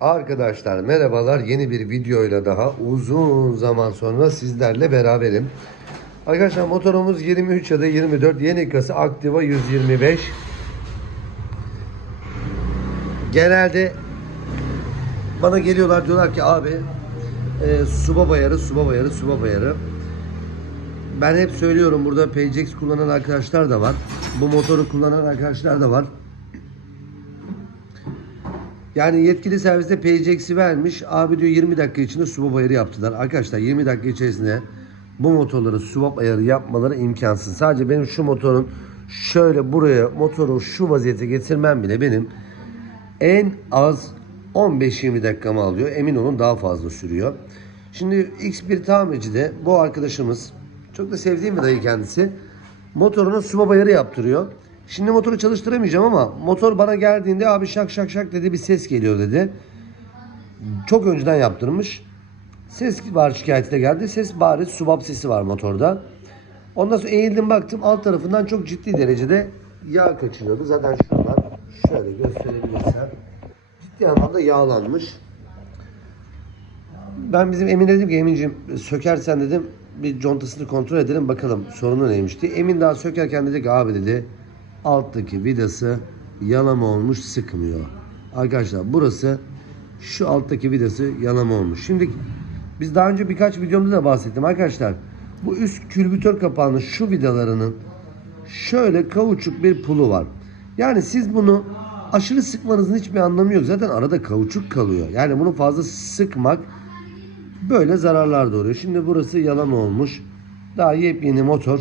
Arkadaşlar merhabalar. Yeni bir videoyla daha uzun zaman sonra sizlerle beraberim. Arkadaşlar motorumuz 23 ya da 24 yeni kasa Activa 125. Genelde bana geliyorlar diyorlar ki abi e, suba bayarı, suba bayarı, suba bayarı. Ben hep söylüyorum burada PCX kullanan arkadaşlar da var. Bu motoru kullanan arkadaşlar da var. Yani yetkili serviste PCX'i vermiş. Abi diyor 20 dakika içinde swap ayarı yaptılar. Arkadaşlar 20 dakika içerisinde bu motorları swap ayarı yapmaları imkansız. Sadece benim şu motorun şöyle buraya motoru şu vaziyete getirmem bile benim en az 15-20 dakikamı alıyor. Emin olun daha fazla sürüyor. Şimdi X1 tamircide bu arkadaşımız çok da sevdiğim bir dayı kendisi. Motoruna swap ayarı yaptırıyor. Şimdi motoru çalıştıramayacağım ama motor bana geldiğinde abi şak şak şak dedi bir ses geliyor dedi. Çok önceden yaptırmış. Ses var şikayetiyle geldi. Ses bariz subap sesi var motorda. Ondan sonra eğildim baktım alt tarafından çok ciddi derecede yağ kaçırıyordu. Zaten şuradan şöyle gösterebilirsem ciddi anlamda yağlanmış. Ben bizim Emin dedim ki Emin'cim sökersen dedim bir contasını kontrol edelim bakalım sorunu neymiş diye. Emin daha sökerken dedi ki abi dedi alttaki vidası yalama olmuş sıkmıyor. Arkadaşlar burası şu alttaki vidası yalama olmuş. Şimdi biz daha önce birkaç videomda da bahsettim arkadaşlar. Bu üst külbütör kapağının şu vidalarının şöyle kauçuk bir pulu var. Yani siz bunu aşırı sıkmanızın hiçbir anlamı yok. Zaten arada kauçuk kalıyor. Yani bunu fazla sıkmak böyle zararlar doğuruyor. Şimdi burası yalan olmuş. Daha yepyeni motor.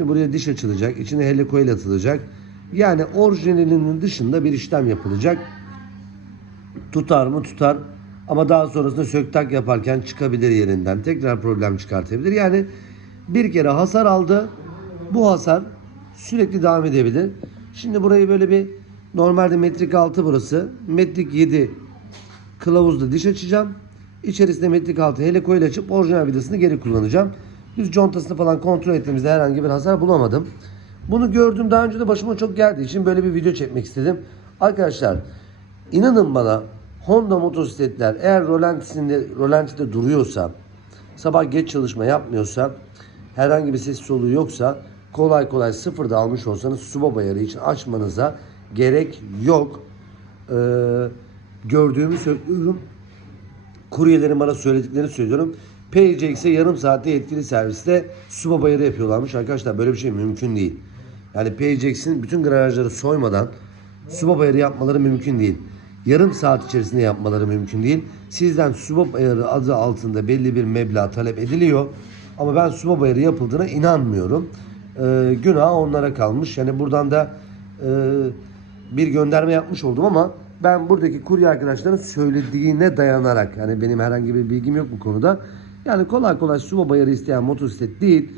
İşte buraya diş açılacak. içine helikoil atılacak. Yani orijinalinin dışında bir işlem yapılacak. Tutar mı tutar. Ama daha sonrasında söktak yaparken çıkabilir yerinden. Tekrar problem çıkartabilir. Yani bir kere hasar aldı. Bu hasar sürekli devam edebilir. Şimdi burayı böyle bir normalde metrik 6 burası. Metrik 7 kılavuzla diş açacağım. İçerisinde metrik 6 helikoil açıp orijinal vidasını geri kullanacağım. Düz contasını falan kontrol ettiğimizde herhangi bir hasar bulamadım. Bunu gördüm daha önce de başıma çok geldiği için böyle bir video çekmek istedim. Arkadaşlar inanın bana Honda motosikletler eğer rolantisinde, rolantide duruyorsa sabah geç çalışma yapmıyorsa herhangi bir ses soluğu yoksa kolay kolay sıfırda almış olsanız suba ayarı için açmanıza gerek yok. Ee, gördüğümü söylüyorum. Kuryelerin bana söylediklerini söylüyorum. PCX'e yarım saatte yetkili serviste su bayarı yapıyorlarmış. Arkadaşlar böyle bir şey mümkün değil. Yani PCX'in bütün garajları soymadan su bayarı yapmaları mümkün değil. Yarım saat içerisinde yapmaları mümkün değil. Sizden su bayarı adı altında belli bir meblağ talep ediliyor. Ama ben su bayarı yapıldığına inanmıyorum. Ee, günah onlara kalmış. Yani buradan da e, bir gönderme yapmış oldum ama ben buradaki kurye arkadaşların söylediğine dayanarak yani benim herhangi bir bilgim yok bu konuda. Yani kolay kolay su bayarı isteyen motosiklet değil.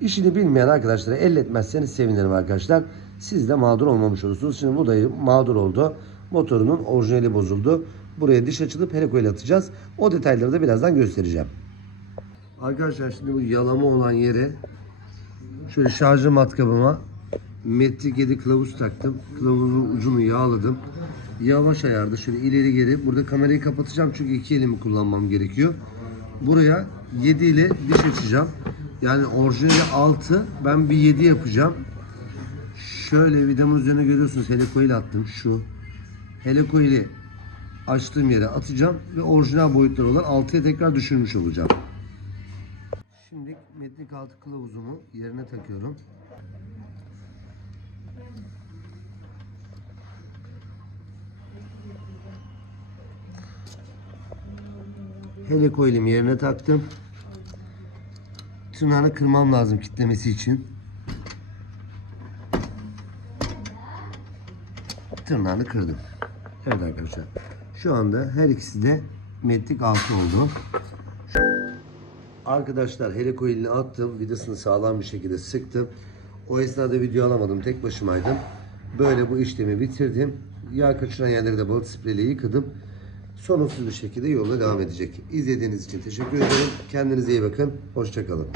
İşini bilmeyen arkadaşlara elletmezseniz sevinirim arkadaşlar. Siz de mağdur olmamış olursunuz. Şimdi bu dayı mağdur oldu. Motorunun orijinali bozuldu. Buraya diş açılıp helikoil atacağız. O detayları da birazdan göstereceğim. Arkadaşlar şimdi bu yalama olan yere şöyle şarjı matkabıma metrik 7 kılavuz taktım. Kılavuzun ucunu yağladım. Yavaş ayarda şöyle ileri geri. Burada kamerayı kapatacağım çünkü iki elimi kullanmam gerekiyor. Buraya 7 ile diş açacağım. Yani orijinali 6. Ben bir 7 yapacağım. Şöyle vidamın üzerine görüyorsunuz helikoil attım. Şu. Helikoili açtığım yere atacağım ve orijinal boyutları olan 6'ya tekrar düşürmüş olacağım. Şimdi metrik altı kılavuzumu yerine takıyorum. Helikoilimi yerine taktım. Tırnağını kırmam lazım kitlemesi için. Tırnağını kırdım. Evet arkadaşlar. Şu anda her ikisi de metrik altı oldu. Arkadaşlar helikoilini attım. Vidasını sağlam bir şekilde sıktım. O esnada video alamadım. Tek başımaydım. Böyle bu işlemi bitirdim. Yağ kaçıran yerleri de balık spreyle yıkadım. Sorunsuz bir şekilde yoluna devam edecek. İzlediğiniz için teşekkür ederim. Kendinize iyi bakın. Hoşçakalın.